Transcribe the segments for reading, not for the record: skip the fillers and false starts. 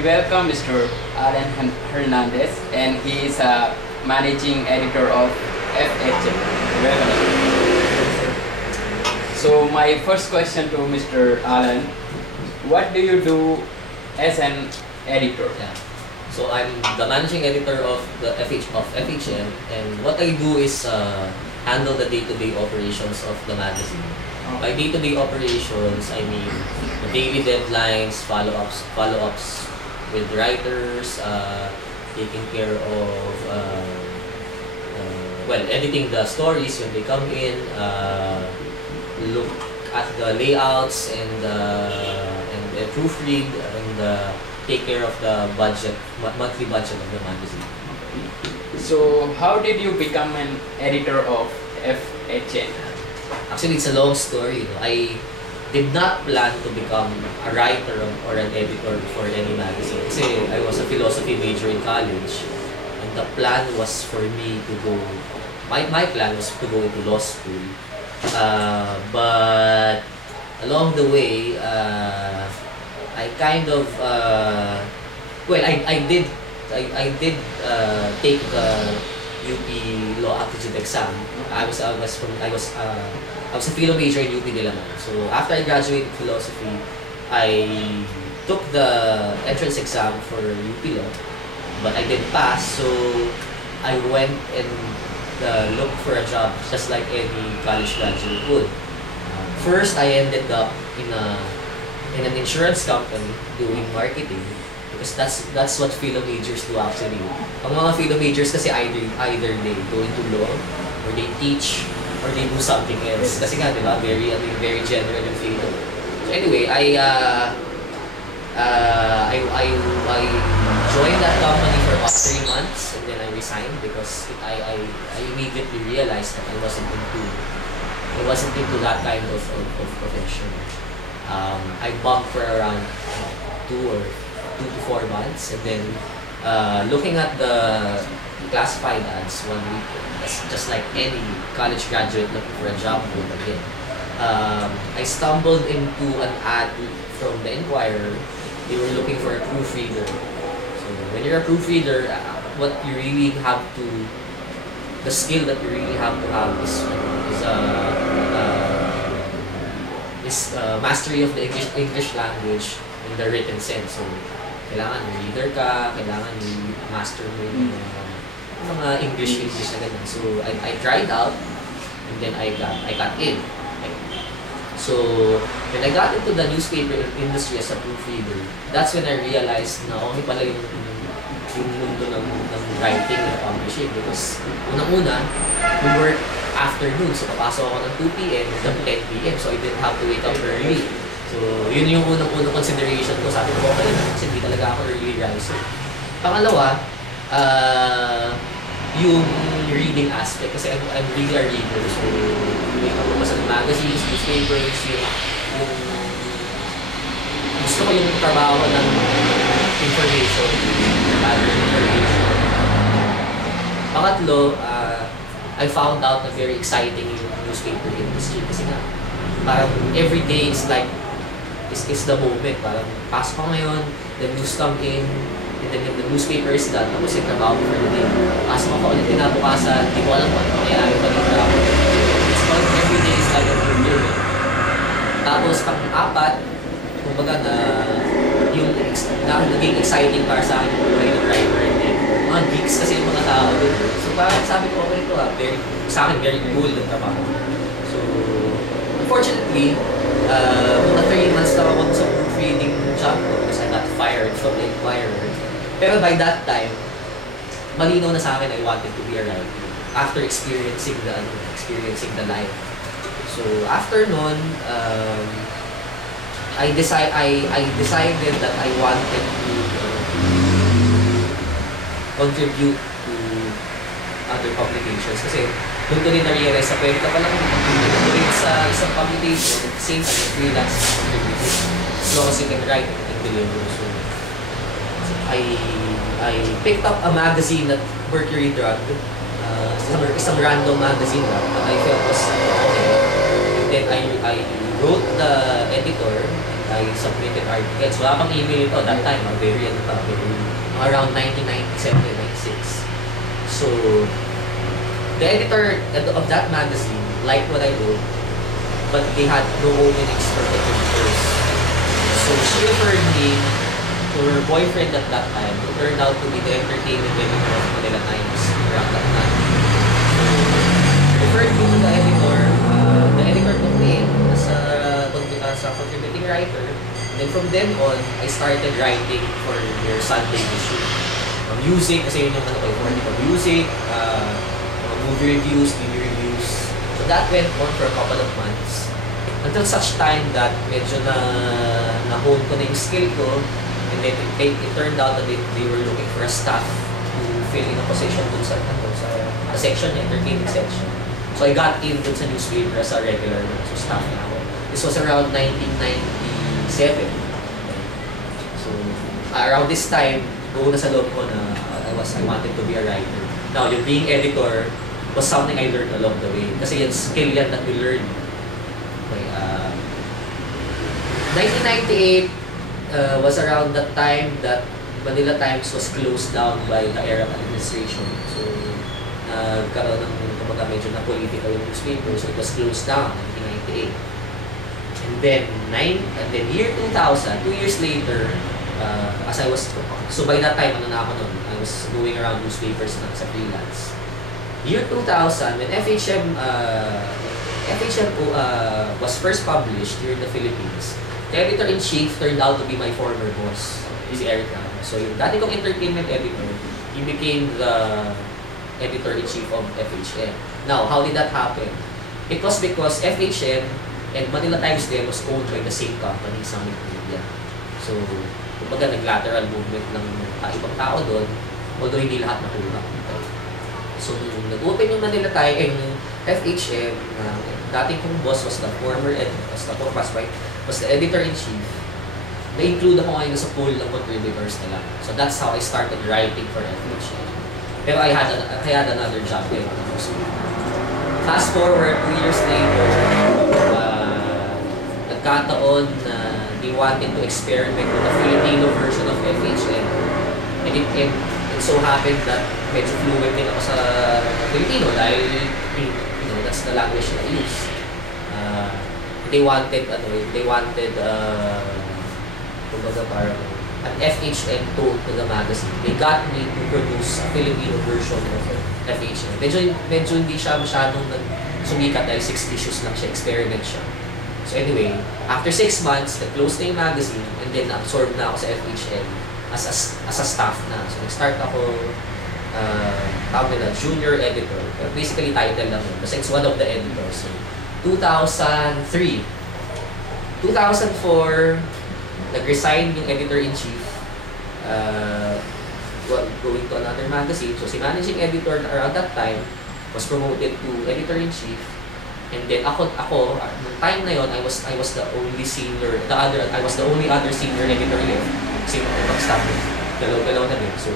we welcome Mr. Alan Hernandez, and he is a managing editor of FHM. Welcome. So my first question to Mr. Alan, what do you do as an editor? Yeah. So I'm the managing editor of the FHM, and what I do is handle the day-to-day operations of the magazine. By day-to-day operations, I mean the daily deadlines, follow-ups with writers, taking care of editing the stories when they come in, look at the layouts and proofread and take care of the monthly budget of the magazine. So how did you become an editor of FHM? Actually, it's a long story. I did not plan to become a writer or an editor for any magazine. Kasi I was a philosophy major in college, and the plan was for me to go. My plan was to go into law school, but along the way, I kind of I did take the UP Law Aptitude exam. I was a philo major in UP Diliman. So after I graduated philosophy, I took the entrance exam for UP Law, but I didn't pass. So I went and looked for a job just like any college graduate would. First, I ended up in an insurance company doing marketing, because that's what philo majors do actually. Ang mga philo majors kasi either they go into law or they teach or they do something else. Kasi nga, di ba, very general in philo. So anyway, I joined that company for about 3 months, and then I resigned because I immediately realized that I wasn't into that kind of profession. I bumped for around 2 to 4 months, and then looking at the classified ads one week, just like any college graduate looking for a job would again. I stumbled into an ad from the Inquirer. They were looking for a proofreader. So when you're a proofreader, what you really have to, the skill that you really have to have is mastery of the English language in the written sense. So kailangan reader ka, kailangan master mo yung mga English na ganyan. So I tried out, and then I got in. So when I got into the newspaper industry as a proofreader, that's when I realized na okay pala yung mundo ng writing and publishing, because unang-una, we work afternoon. So papasok ako ng 2 p.m. hanggang 10 p.m. So I didn't have to wake up early. So yun yung unang consideration ko. Sabi ko, okay na, kasi hindi talaga ako early riser. Pangalawa, yung reading aspect, kasi I'm really a reader. So may kapapasa ng magazines, newspapers, yung gusto ko yung trabaho ng information, Pangatlo, I found out na very exciting yung newspaper industry, kasi nga parang every day is like is the moment. Parang pasok ko ngayon, the news come in, and then the newspaper is done, tapos yung trabaho for the day. Pasok ako ulit kinabukasan, hindi ko alam kung ano mangyayari pa dito ako. It's like every day is like a premiere. Tapos pang-apat, kumbaga na yung naging exciting para sa akin yung writer and then mga geeks kasi yung mga tao doon. So parang sabi ko, okay ito sa akin very cool yung trabaho. So unfortunately, mga 3 months lang ako sa proofreading job ko because I got fired from the Inquirer. Pero by that time, malinaw na sa akin I wanted to be a writer after experiencing the life. So after nun, I decided that I wanted to contribute to other publications, kasi doon ko din na-realize na pwede ka palang contribute sa isang publication at the same time freelance na contribute as long as you can write and deliver. So I picked up a magazine at Mercury Drug, isang random magazine that I felt was okay, and then I wrote the editor and I submitted articles. Wala pang email ito that time. Very ano pa. Around 1997, 96. So, the editor of that magazine liked what I wrote, but they had no openings for editors. So, she referred me to her boyfriend at that time, who turned out to be the entertainment editor of Manila Times around that time. So, referred me to the editor. The editor took me in as a contributing writer. And then from then on, I started writing for their Sunday issue. Music, kasi yun yung music, movie reviews, TV reviews. So that went on for a couple of months. Until such time that medyo na-hone ko na yung skill ko. And then it turned out that they were looking for a staff to fill in a position dun sa section, entertainment section. So I got in dun sa newspaper as a regular staff na ako. This was around 1997. So around this time, buo na sa loob ko na I wanted to be a writer. Now, yung being editor was something I learned along the way. Kasi yung skill yan that we learned. Okay, 1998 was around that time that Manila Times was closed down by the Arab administration. So, nagkaroon ng medyo na political yung newspaper. So, it was closed down in 1998. And then year 2000, 2 years later, so by that time, I was going around newspapers na sa freelance. Year 2000, when FHM was first published here in the Philippines, the editor-in-chief turned out to be my former boss, si Eric Ramos. So yung dati kong entertainment editor, he became the editor-in-chief of FHM. Now, how did that happen? It was because FHM and Manila Times then was owned by the same company, Summit Media. So, kumbaga nag-lateral movement ng ibang tao doon, although hindi lahat nakuha. So, nag-open yung Manila Times, yung FHM, dating kong boss was the editor-in-chief. Na-include ako ngayon sa pool ng contributors nila. So, that's how I started writing for FHM. Pero I had another job there. Fast forward, 2 years later, nagkataon na they wanted to experiment with the Filipino version of FHM. And it so happened that medyo fluent din ako sa Filipino dahil that's the language na I use. They wanted kumbaga parang an FHM told to the magazine. They got me to produce a Filipino version of FHM. Medyo hindi siya masyadong sumikat dahil 6 issues lang siya, experiment siya. So anyway, after 6 months, nag-close na yung magazine and then na-absorb na ako sa FHM as a staff na. So nag-start ako junior editor. Pero basically title lang yun. Kasi it's one of the editors. So, 2003. 2004, nag-resign yung editor-in-chief going to another magazine. So si managing editor around that time was promoted to editor-in-chief. And then ako nung time na yon, I was the only senior, I was the only other senior editor left. Kasi mag-staff galaw-galaw na din. So,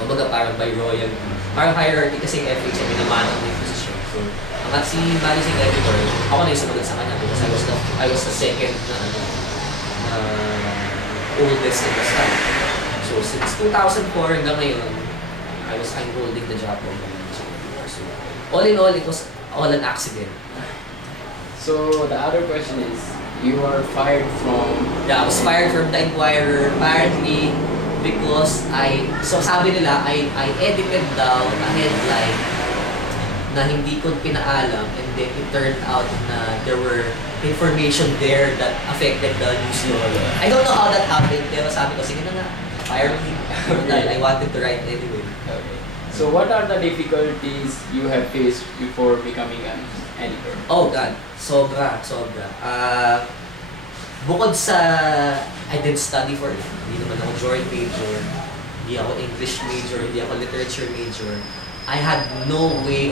kumbaga parang by royalty. Parang hierarchy kasi yung FHM, minamanang na yung position. So, hanggat si managing editor, ako na yung sumunod sa kanya because I was the second oldest in the staff. So, since 2004 hanggang ngayon, I'm holding the job of managing editor. So, all in all, it was all an accident. So the other question is, you were fired from... Yeah, I was fired from the Inquirer apparently because sabi nila, I edited down a headline na hindi ko pinaalam and then it turned out na there were information there that affected the news story. I don't know how that happened pero sabi ko, sige na nga, fire me. I wanted to write anyway. Okay. So what are the difficulties you have faced before becoming an editor? Oh God, sobra. Bukod sa I didn't study for it. Hindi naman ako joint major, hindi ako English major, hindi ako literature major. I had no way